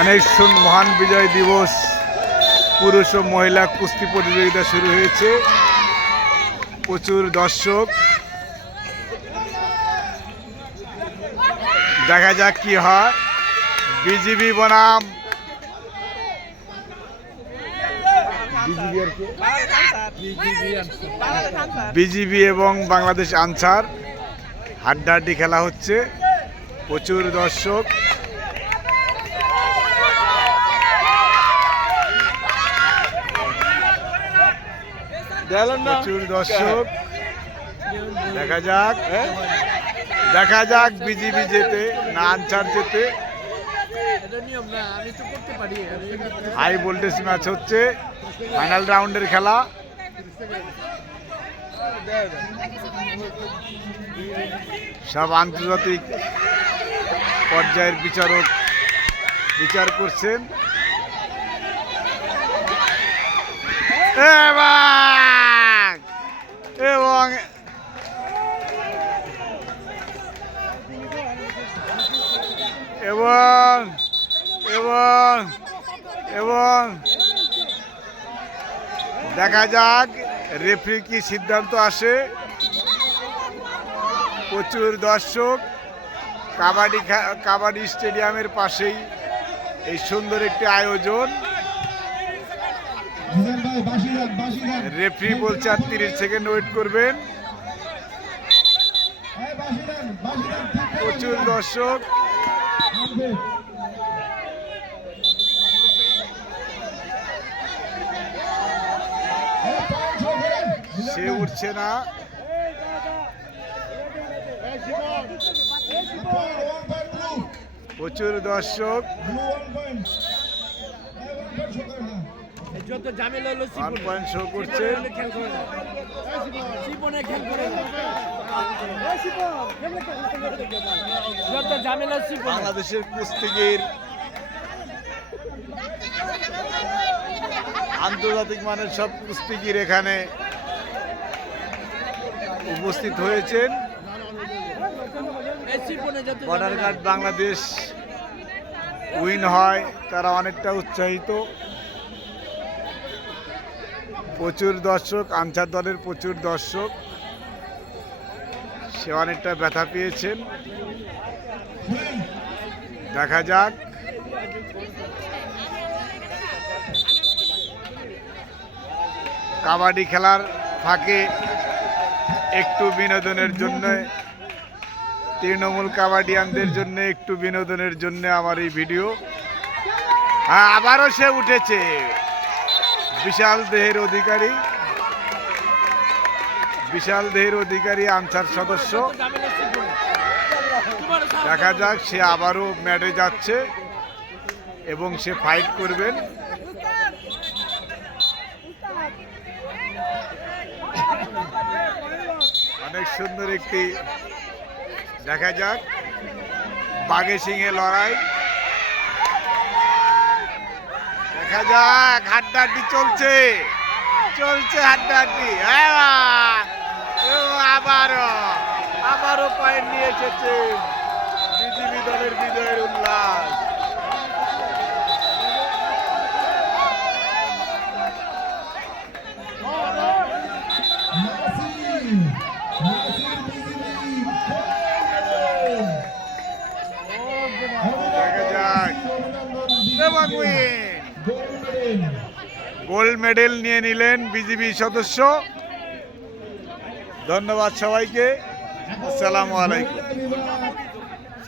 অনেক মহান বিজয় দিবস পুরুষ ও মহিলা কুস্তি প্রতিযোগিতা শুরু হয়েছে। প্রচুর দর্শক, দেখা যাক কি হয়। বিজিবি বনাম বিজিবি এবং বাংলাদেশ আনসার হাড্ডাহাড্ডি খেলা হচ্ছে। প্রচুর দর্শক, প্রচুর দর্শক। দেখা যাক বিজিবি যেতে না আনসার যেতে। হাই ভোল্টেজ ম্যাচ হচ্ছে, ফাইনাল রাউন্ডের খেলা। সব আন্তর্জাতিক পর্যায়ের বিচারক বিচার করছেন। এবং এবং এবং এবং দেখা যাক রেফারি কি সিদ্ধান্ত আসে। প্রচুর দর্শক, কাবাডি স্টেডিয়ামের পাশেই এই সুন্দর একটি আয়োজন। রেফারি বলছে আর 30 সেকেন্ড ওয়েট করবেন। প্রচুর দর্শক, সে উঠছে না। প্রচুর দর্শক, যত ঝামেলা হলো পয়েন্ট শো করছে। যত ঝামেলা বাংলাদেশের কুস্তিগির আন্তর্জাতিক মানের সব কুস্তিগির এখানে উপস্থিত হয়েছেন। বর্ডার গার্ড বাংলাদেশ উইন হয়, তারা অনেকটা উৎসাহিত। প্রচুর দর্শক, আনসার দলের প্রচুর দর্শক, সে অনেকটা ব্যথা পেয়েছেন। দেখা যাক। কাবাডি খেলার ফাঁকে একটু বিনোদনের জন্য, তৃণমূল কাবাডিয়ানদের জন্য একটু বিনোদনের জন্য আমার এই ভিডিও। হ্যাঁ, আবারও সে উঠেছে, বিশাল দেহের অধিকারী আনসার সদস্য। দেখা যাক, সে আবারও ম্যাটে যাচ্ছে এবং সে ফাইট করবেন। অনেক সুন্দর একটি, দেখা যাক বাঘে সিংহে লড়াই। দেখা যাক, হাড্ডাহাড্ডি চলছে হাড্ডাহাড্ডি। আবারও পয়েন্ট নিয়ে এসেছে বিজিবি দলের বিজয়ের উল্লাস। গোল্ড মেডেল নিয়ে নিলেন বিজিবি সদস্য। ধন্যবাদ সবাইকে। আসসালামু আলাইকুম।